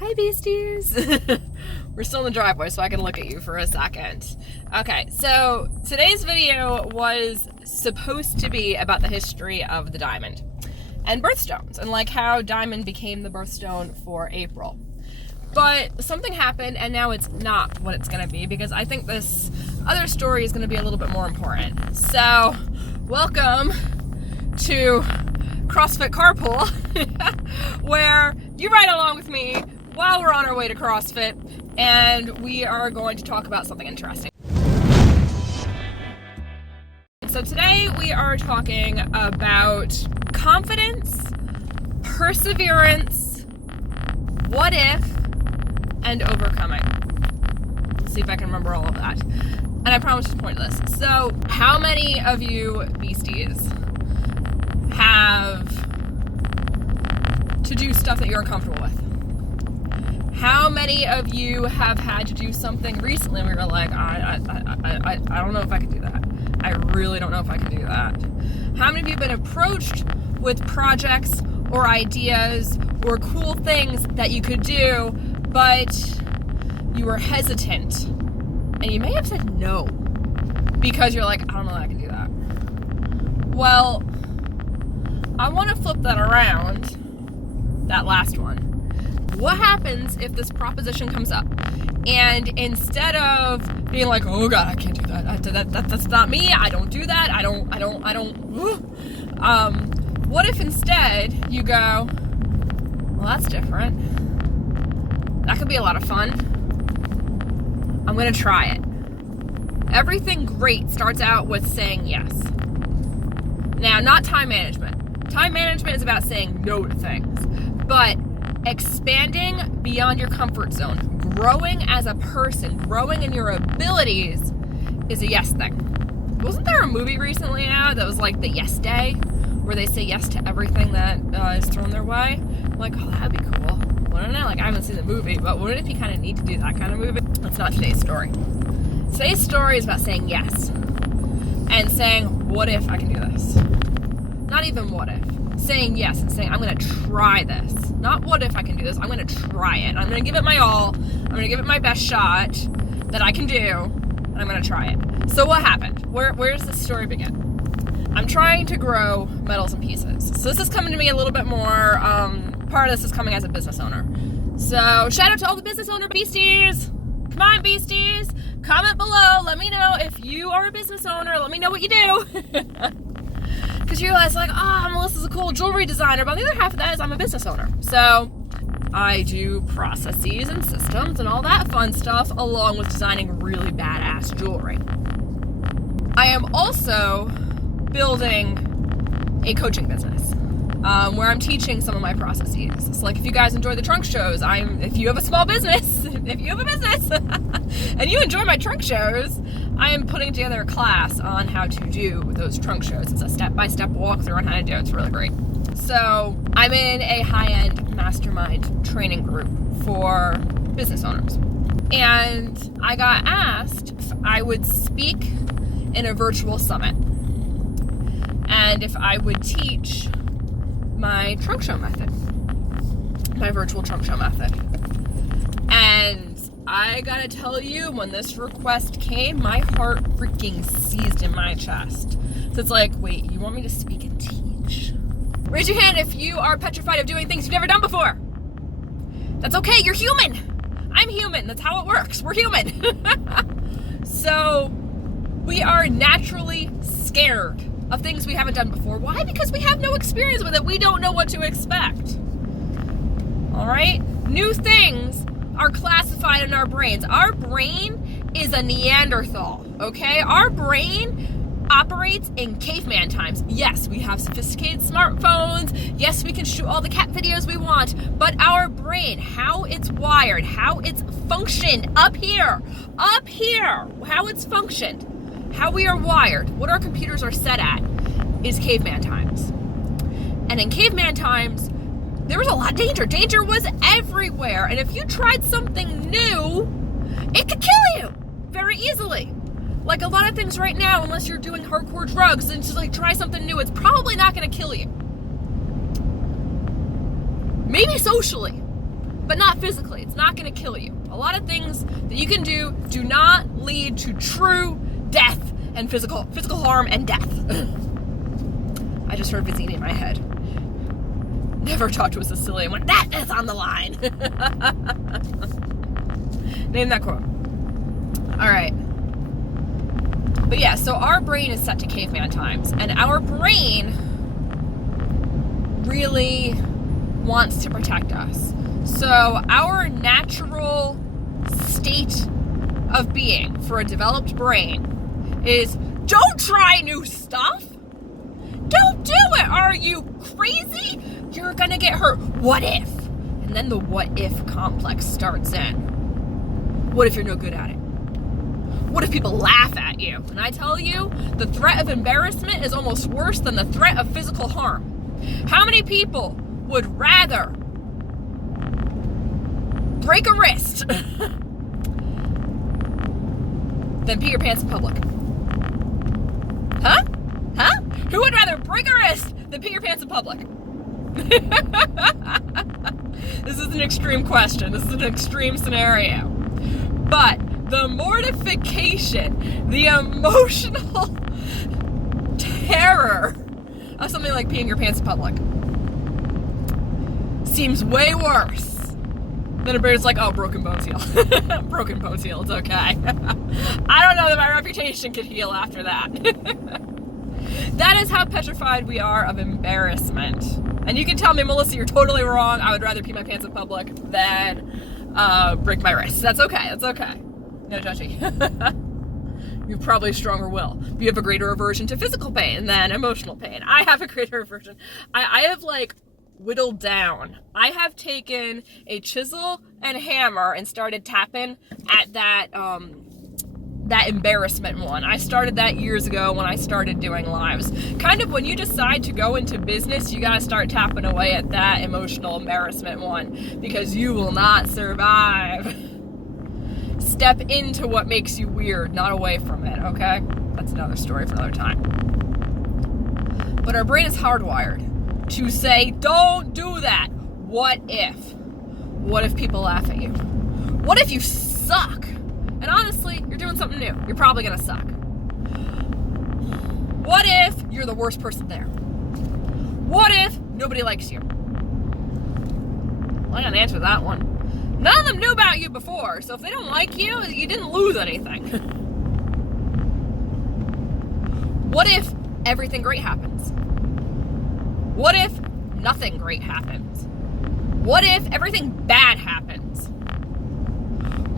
Hi, Beasties. We're still in the driveway, so I can look at you for a second. Okay, so today's video was supposed to be about the history of the diamond and birthstones and like how diamond became the birthstone for April. But something happened and now it's not what it's gonna be because I think this other story is gonna be a little bit more important. So, welcome to CrossFit Carpool, where you ride along with me while we're on our way to CrossFit, and we are going to talk about something interesting. So today we are talking about confidence, perseverance, what if, and overcoming. Let's see if I can remember all of that. And I promise to point to this. So, how many of you beasties have to do stuff that you're uncomfortable with? How many of you have had to do something recently where you're like, I don't know if I can do that. I really don't know if I can do that. How many of you have been approached with projects or ideas or cool things that you could do, but you were hesitant and you may have said no because you're like, I don't know that I can do that? Well, I want to flip that around, that last one. What happens if this proposition comes up and instead of being like, oh God, I can't do that, that's not me, I don't do that, I don't, what if instead you go, well, that's different, that could be a lot of fun, I'm gonna try it. Everything great starts out with saying yes. Now, not time management. Time management is about saying no to things, but expanding beyond your comfort zone, growing as a person, growing in your abilities is a yes thing. Wasn't there a movie recently out that was like the Yes Day, where they say yes to everything that is thrown their way? I'm like, oh, that'd be cool. Well, I don't know, like I haven't seen the movie, but what if you kind of need to do that kind of movie? That's not today's story. Today's story is about saying yes and saying, what if I can do this? Not even what if. Saying yes and saying, I'm going to try this. Not what if I can do this, I'm going to try it. I'm going to give it my all. I'm going to give it my best shot that I can do, and I'm going to try it. So what happened? Where does this story begin? I'm trying to grow Metals and Pieces. So this is coming to me a little bit more, part of this is coming as a business owner. So shout out to all the business owner beasties. Come on, beasties. Comment below. Let me know if you are a business owner. Let me know what you do. Because you realize, like, Melissa's a cool jewelry designer, but the other half of that is I'm a business owner. So I do processes and systems and all that fun stuff, along with designing really badass jewelry. I am also building a coaching business where I'm teaching some of my processes. So, like, if you guys enjoy the trunk shows, if you have a small business, and you enjoy my trunk shows, I am putting together a class on how to do those trunk shows. It's a step-by-step walkthrough on how to do it. It's really great. So I'm in a high-end mastermind training group for business owners. And I got asked if I would speak in a virtual summit and if I would teach my trunk show method, my virtual trunk show method. And I gotta tell you, when this request came, my heart freaking seized in my chest. So it's like, wait, you want me to speak and teach? Raise your hand if you are petrified of doing things you've never done before. That's okay, you're human. I'm human, that's how it works. We're human. So we are naturally scared of things we haven't done before. Why? Because we have no experience with it. We don't know what to expect. All right? New things are classified in our brains. Our brain is a Neanderthal, okay? Our brain operates in caveman times. Yes, we have sophisticated smartphones. Yes, we can shoot all the cat videos we want. But our brain, how it's wired, how it's functioned up here, how it's functioned, how we are wired, what our computers are set at, is caveman times. And in caveman times, there was a lot of danger. Danger was everywhere. And if you tried something new, it could kill you very easily. Like a lot of things right now, unless you're doing hardcore drugs and just like try something new, it's probably not going to kill you. Maybe socially. but not physically. It's not going to kill you. A lot of things that you can do not lead to true death and physical harm and death. I just heard Vizzini in my head. Never talked to a Sicilian when that is on the line. Name that quote. All right. But yeah, so our brain is set to caveman times, and our brain really wants to protect us. So our natural state of being for a developed brain is, don't try new stuff. Don't do it. Are you crazy? You're gonna get hurt. What if? And then the what if complex starts in. What if you're no good at it? What if people laugh at you? And I tell you, the threat of embarrassment is almost worse than the threat of physical harm. How many people would rather break a wrist than pee your pants in public? Huh? Who would rather break a wrist than pee your pants in public? This is an extreme question. This is an extreme scenario. But the mortification, the emotional terror of something like peeing your pants in public seems way worse than a brain's like, oh, broken bones heal. Broken bones heal, it's okay. I don't know that my reputation could heal after that. That is how petrified we are of embarrassment. And you can tell me, Melissa, you're totally wrong. I would rather pee my pants in public than break my wrist. That's okay. That's okay. No judgy. You have probably a stronger will. You have a greater aversion to physical pain than emotional pain. I have a greater aversion. I have whittled down. I have taken a chisel and hammer and started tapping at that embarrassment one. I started that years ago when I started doing lives. Kind of when you decide to go into business, you gotta start tapping away at that emotional embarrassment one, because you will not survive. Step into what makes you weird, not away from it, okay? That's another story for another time. But our brain is hardwired to say, don't do that. What if? What if people laugh at you? What if you suck? And honestly, you're doing something new. You're probably gonna suck. What if you're the worst person there? What if nobody likes you? Well, I gotta answer that one. None of them knew about you before, so if they don't like you, you didn't lose anything. What if everything great happens? What if nothing great happens? What if everything bad happens?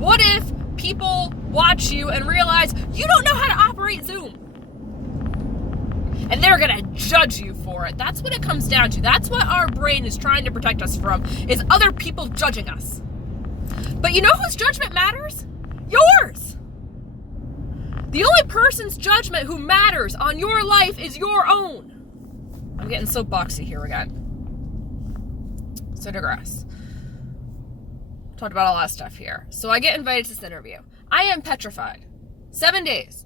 What if people watch you and realize you don't know how to operate Zoom? And they're gonna judge you for it. That's what it comes down to. That's what our brain is trying to protect us from, is other people judging us. But you know whose judgment matters? Yours. The only person's judgment who matters on your life is your own. I'm getting so boxy here again. So digress. Talked about a lot of stuff here. So I get invited to this interview. I am petrified. 7 days.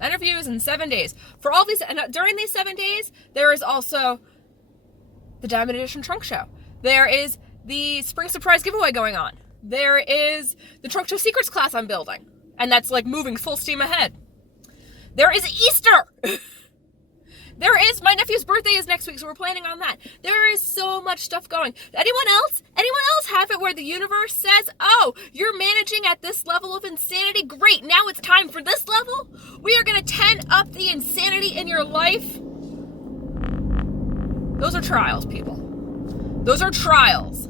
Interviews in 7 days. For all these, and during these 7 days, there is also the Diamond Edition Trunk Show. There is the Spring Surprise giveaway going on. There is the Trunk Show Secrets class I'm building. And that's moving full steam ahead. There is Easter. There is, my nephew's birthday is next week, so we're planning on that. There is so much stuff going. Anyone else have it where the universe says, oh, you're managing at this level of insanity? Great, now it's time for this level? We are going to 10 up the insanity in your life? Those are trials, people. Those are trials.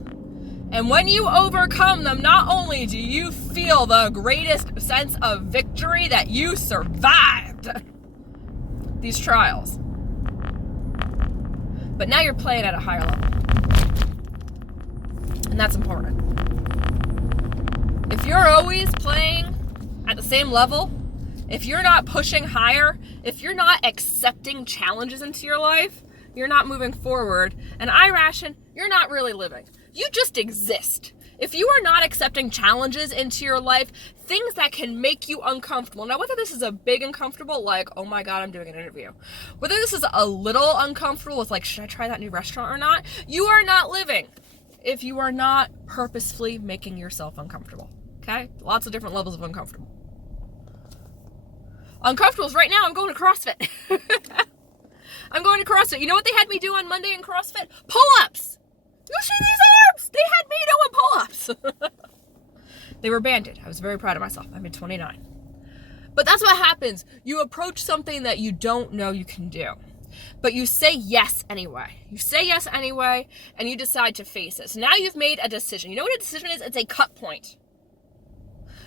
And when you overcome them, not only do you feel the greatest sense of victory that you survived these trials, but now you're playing at a higher level. And that's important. If you're always playing at the same level, if you're not pushing higher, if you're not accepting challenges into your life, you're not moving forward. And I ration, you're not really living. You just exist. If you are not accepting challenges into your life, things that can make you uncomfortable. Now, whether this is a big uncomfortable, like, oh my God, I'm doing an interview. Whether this is a little uncomfortable with should I try that new restaurant or not? You are not living. if you are not purposefully making yourself uncomfortable. Okay? Lots of different levels of uncomfortable. Uncomfortable is right now I'm going to CrossFit. I'm going to CrossFit. You know what they had me do on Monday in CrossFit? Pull-ups. You see these arms? They had me doing pull-ups. They were banded. I was very proud of myself. I'm at 29. But that's what happens. You approach something that you don't know you can do. But you say yes anyway. You say yes anyway, and you decide to face it. So now you've made a decision. You know what a decision is? It's a cut point.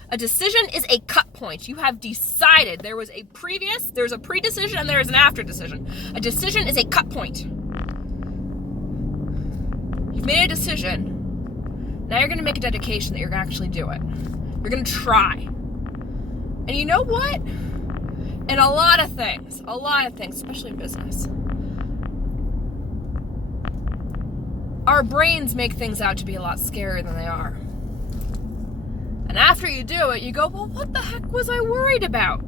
A decision is a cut point. You have decided. There's a pre-decision, and there is an after decision. A decision is a cut point. You've made a decision. Now you're going to make a dedication that you're going to actually do it. You're going to try. And you know what? In a lot of things, especially in business, our brains make things out to be a lot scarier than they are. And after you do it, you go, well, what the heck was I worried about?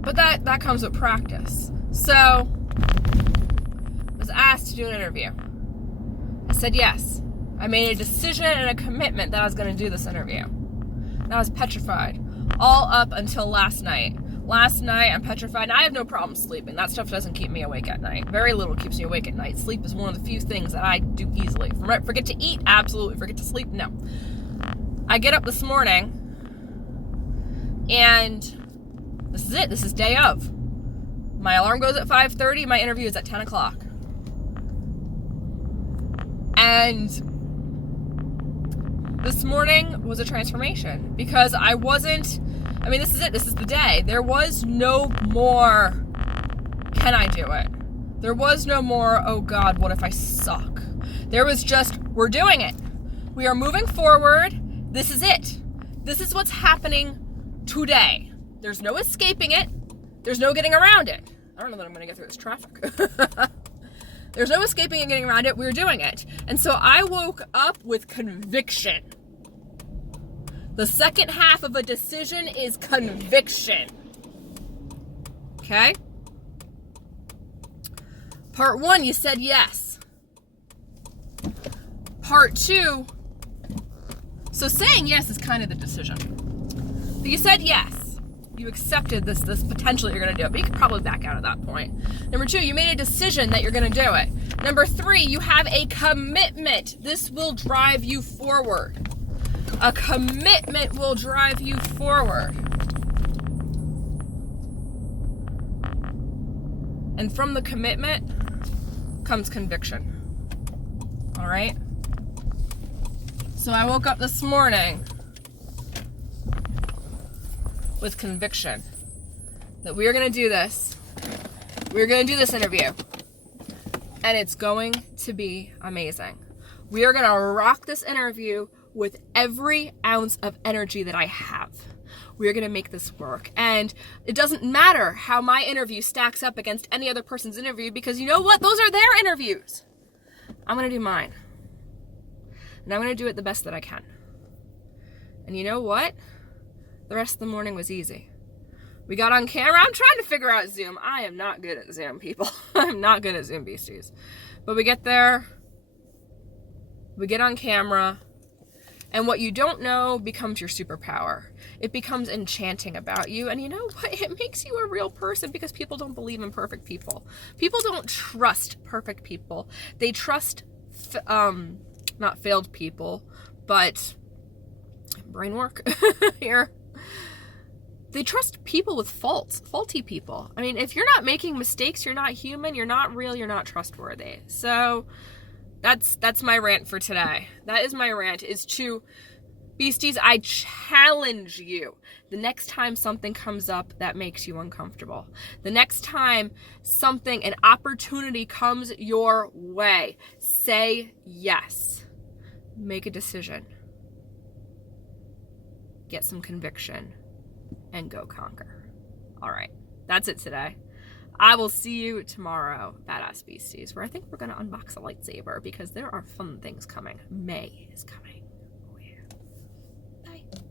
But that comes with practice. So, I was asked to do an interview. I said yes. I made a decision and a commitment that I was going to do this interview. And I was petrified. All up until last night. Last night, I'm petrified. And I have no problem sleeping. That stuff doesn't keep me awake at night. Very little keeps me awake at night. Sleep is one of the few things that I do easily. Forget to eat? Absolutely. Forget to sleep? No. I get up this morning, and this is it. This is day of. My alarm goes at 5:30. My interview is at 10 o'clock. And this morning was a transformation because this is it. This is the day. There was no more, can I do it? There was no more, oh God, what if I suck? There was just, we're doing it. We are moving forward. This is it. This is what's happening today. There's no escaping it. There's no getting around it. I don't know that I'm going to get through this traffic. There's no escaping and getting around it. We're doing it. And so I woke up with conviction. The second half of a decision is conviction. Okay? Part 1, you said yes. Part 2, so saying yes is kind of the decision. But you said yes. You accepted this potential that you're going to do it, but you could probably back out at that point. Number 2, you made a decision that you're going to do it. Number 3, you have a commitment. This will drive you forward. A commitment will drive you forward. And from the commitment comes conviction. All right? So I woke up this morning with conviction that we are going to do this. We're going to do this interview. And it's going to be amazing. We are going to rock this interview with every ounce of energy that I have. We're going to make this work. And it doesn't matter how my interview stacks up against any other person's interview, because you know what? Those are their interviews. I'm going to do mine. And I'm going to do it the best that I can. And you know what? The rest of the morning was easy. We got on camera. I'm trying to figure out Zoom. I am not good at Zoom, people. I'm not good at Zoom, beasties. But we get there. We get on camera. And what you don't know becomes your superpower. It becomes enchanting about you. And you know what? It makes you a real person, because people don't believe in perfect people. People don't trust perfect people. They trust, not failed people, but brain work here. They trust people with faults, faulty people. I mean, if you're not making mistakes, you're not human, you're not real, you're not trustworthy. So that's my rant for today. That is my rant, is to beasties, I challenge you. The next time something comes up that makes you uncomfortable, the next time an opportunity comes your way, say yes. Make a decision. Get some conviction and go conquer. All right, that's it today. I will see you tomorrow, Badass Beasties, where I think we're going to unbox a lightsaber, because there are fun things coming. May is coming.